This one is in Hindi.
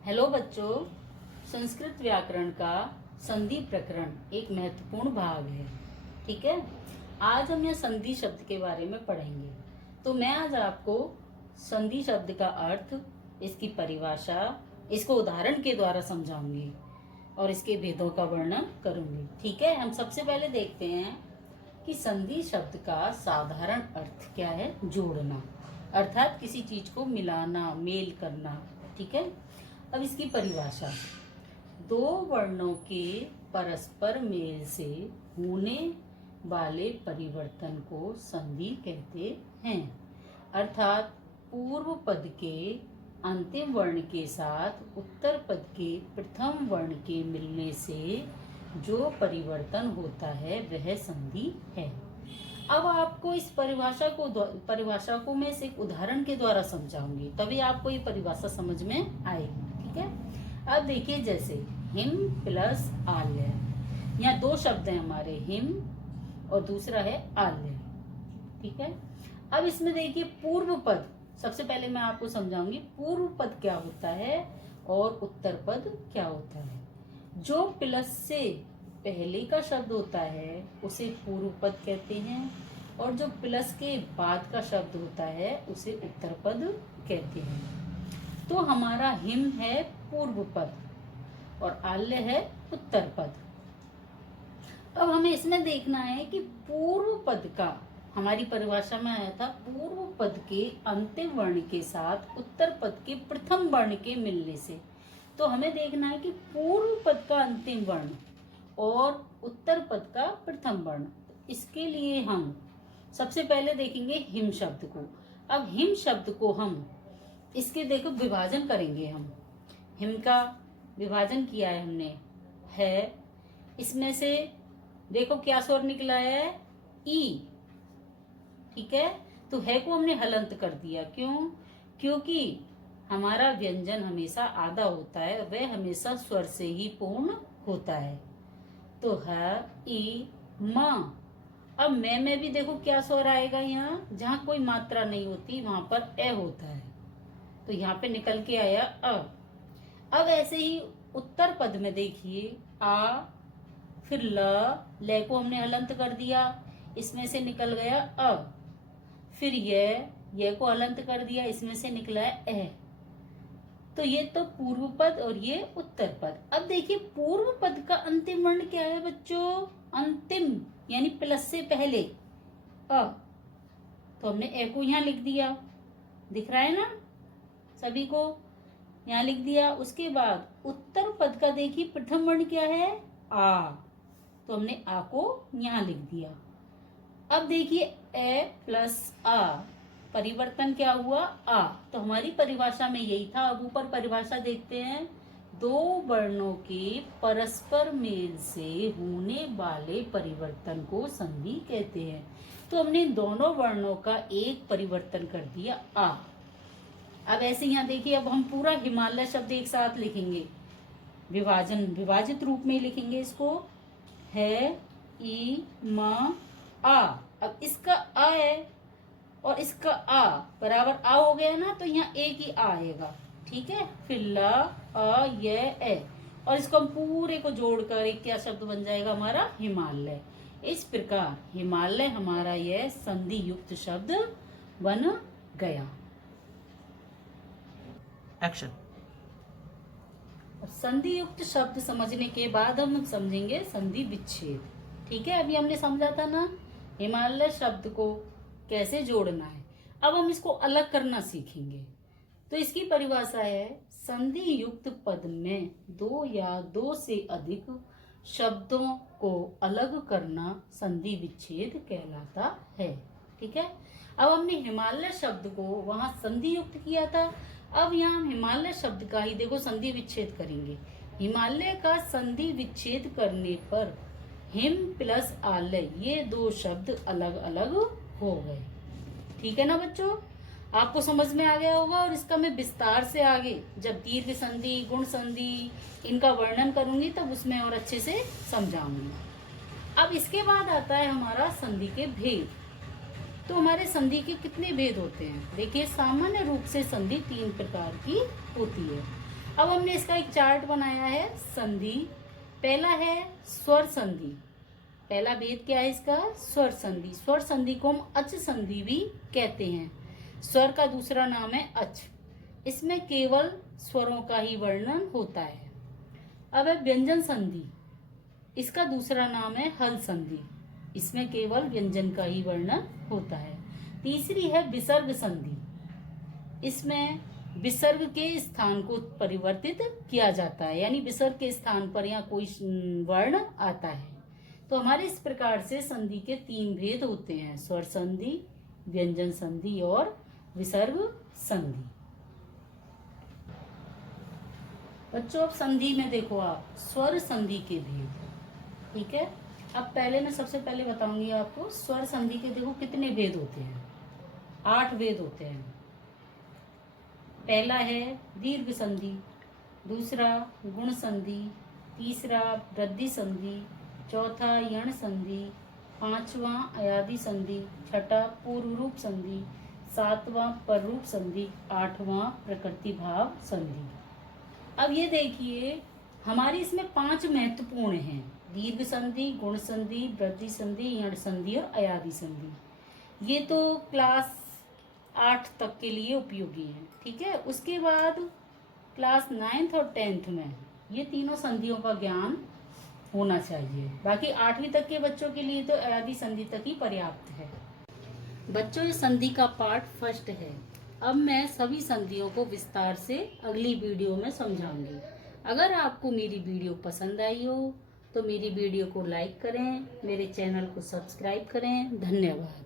हेलो बच्चों, संस्कृत व्याकरण का संधि प्रकरण एक महत्वपूर्ण भाग है। ठीक है, आज हम यह संधि शब्द के बारे में पढ़ेंगे। तो मैं आज आपको संधि शब्द का अर्थ, इसकी परिभाषा, इसको उदाहरण के द्वारा समझाऊंगी और इसके भेदों का वर्णन करूंगी। ठीक है, हम सबसे पहले देखते हैं कि संधि शब्द का साधारण अर्थ क्या है। जोड़ना, अर्थात किसी चीज को मिलाना, मेल करना। ठीक है, अब इसकी परिभाषा, दो वर्णों के परस्पर मेल से होने वाले परिवर्तन को संधि कहते हैं। अर्थात पूर्व पद के अंतिम वर्ण के साथ उत्तर पद के प्रथम वर्ण के मिलने से जो परिवर्तन होता है वह संधि है। अब आपको इस परिभाषा को मैं एक उदाहरण के द्वारा समझाऊंगी, तभी आपको ये परिभाषा समझ में आएगी। ठीक है, अब देखिए, जैसे हिम प्लस आल्य, यहाँ दो शब्द हैं हमारे, हिम और दूसरा है आल्य। ठीक है, अब इसमें देखिए पूर्व पद, सबसे पहले मैं आपको समझाऊंगी पूर्व पद क्या होता है और उत्तर पद क्या होता है। जो प्लस से पहले का शब्द होता है उसे पूर्व पद कहते हैं, और जो प्लस के बाद का शब्द होता है उसे उत्तर पद कहते हैं। तो हमारा हिम है पूर्व पद और आल्य है उत्तर पद। अब हमें इसमें देखना है कि पूर्व पद का, हमारी परिभाषा में आया था पूर्व पद के अंतिम वर्ण के साथ उत्तर पद के प्रथम वर्ण के मिलने से। तो हमें देखना है कि पूर्व पद का अंतिम वर्ण और उत्तर पद का प्रथम वर्ण। इसके लिए हम सबसे पहले देखेंगे हिम शब्द को। अब हिम शब्द को हम इसके देखो विभाजन करेंगे। हम हिम का विभाजन किया है हमने, है, इसमें से देखो क्या स्वर निकला है, ई। ठीक है, तो है को हमने हलंत कर दिया। क्यों? क्योंकि हमारा व्यंजन हमेशा आधा होता है, वह हमेशा स्वर से ही पूर्ण होता है। तो है ई म। अब मैं में भी देखो क्या स्वर आएगा, यहाँ जहाँ कोई मात्रा नहीं होती वहां पर ए होता है, तो यहाँ पे निकल के आया अ। अब ऐसे ही उत्तर पद में देखिए, आ, फिर ल को हमने हलंत कर दिया, इसमें से निकल गया अ। फिर ये को हलंत कर दिया, इसमें से निकला है ए। तो ये तो पूर्व पद और ये उत्तर पद। अब देखिए पूर्व पद का अंतिम वर्ण क्या है बच्चों, अंतिम यानी प्लस से पहले अ। तो हमने ए को यहाँ लिख दिया, दिख रहा है ना सभी को, यहाँ लिख दिया। उसके बाद उत्तर पद का देखिए प्रथम वर्ण क्या है, आ, तो हमने आ को यहाँ लिख दिया। अब देखिए ए प्लस आ, परिवर्तन क्या हुआ, आ। तो हमारी परिभाषा में यही था। अब ऊपर परिभाषा देखते हैं, दो वर्णों के परस्पर मेल से होने वाले परिवर्तन को संधि कहते हैं। तो हमने दोनों वर्णों का एक परिवर्तन कर दिया, आ। अब ऐसे यहाँ देखिए, अब हम पूरा हिमालय शब्द एक साथ लिखेंगे, विभाजित रूप में लिखेंगे इसको, है ई म आ। अब इसका आ है और इसका आ बराबर आ हो गया ना, तो यहाँ एक ही आ आएगा। ठीक है, फिर ला, अ, ये, ए, और इसको हम पूरे को जोड़कर एक क्या शब्द बन जाएगा हमारा, हिमालय। इस प्रकार हिमालय हमारा यह संधि युक्त शब्द बन गया। एक्शन। संधि युक्त शब्द समझने के बाद हम समझेंगे संधि विच्छेद। ठीक है, अभी हमने समझा था ना हिमालय शब्द को कैसे जोड़ना है। अब हम इसको अलग करना सीखेंगे। तो इसकी परिभाषा है, संधि युक्त पद में दो या दो से अधिक शब्दों को अलग करना संधि विच्छेद कहलाता है। ठीक है, अब हमने हिमालय शब्द को वहां संधि युक्त किया था, अब यहाँ हम हिमालय शब्द का ही देखो संधि विच्छेद करेंगे। हिमालय का संधि विच्छेद करने पर हिम प्लस आलय, ये दो शब्द अलग अलग हो गए। ठीक है ना बच्चों, आपको समझ में आ गया होगा। और इसका मैं विस्तार से आगे जब दीर्घ संधि, गुण संधि, इनका वर्णन करूंगी तब उसमें और अच्छे से समझाऊंगी। अब इसके बाद आता है हमारा संधि के भेद। तो हमारे संधि के कितने भेद होते हैं? देखिए, सामान्य रूप से संधि 3 प्रकार की होती है। अब हमने इसका एक चार्ट बनाया है। संधि पहला है स्वर संधि। पहला भेद क्या है इसका? स्वर संधि। स्वर संधि को हम अच संधि भी कहते हैं। स्वर का दूसरा नाम है अच। इसमें केवल स्वरों का ही वर्णन होता है। अब है व्यंजन संधि। इसका दूसरा नाम है हल संधि। इसमें केवल व्यंजन का ही वर्णन होता है। तीसरी है विसर्ग संधि। इसमें विसर्ग के स्थान को परिवर्तित किया जाता है, यानी विसर्ग के स्थान पर यहाँ कोई वर्ण आता है। तो हमारे इस प्रकार से संधि के 3 भेद होते हैं: स्वर संधि, व्यंजन संधि और विसर्ग संधि। बच्चों, अब संधि में देखो आप स्वर संधि के भेद, ठीक है। अब पहले मैं सबसे पहले बताऊंगी आपको स्वर संधि के देखो कितने भेद होते हैं। 8 भेद होते हैं। पहला है दीर्घ संधि, दूसरा गुण संधि, तीसरा वृद्धि संधि, चौथा यण संधि, पांचवा अयादि संधि, छठा पूर्व रूप संधि, सातवां पररूप संधि, आठवां प्रकृति भाव संधि। अब ये देखिए, हमारी इसमें 5 महत्वपूर्ण हैं: दीर्घ संधि, गुण संधि, वृद्धि संधि, यण संधि और अयादि संधि। ये तो क्लास 8 तक के लिए उपयोगी है, ठीक है। उसके बाद क्लास 9th और 10th में ये तीनों संधियों का ज्ञान होना चाहिए। बाकी 8वीं तक के बच्चों के लिए तो अयादि संधि तक ही पर्याप्त है। बच्चों, ये संधि का पार्ट फर्स्ट है। अब मैं सभी संधियों को विस्तार से अगली वीडियो में समझाऊंगी। अगर आपको मेरी वीडियो पसंद आई हो तो मेरी वीडियो को लाइक करें, मेरे चैनल को सब्सक्राइब करें। धन्यवाद।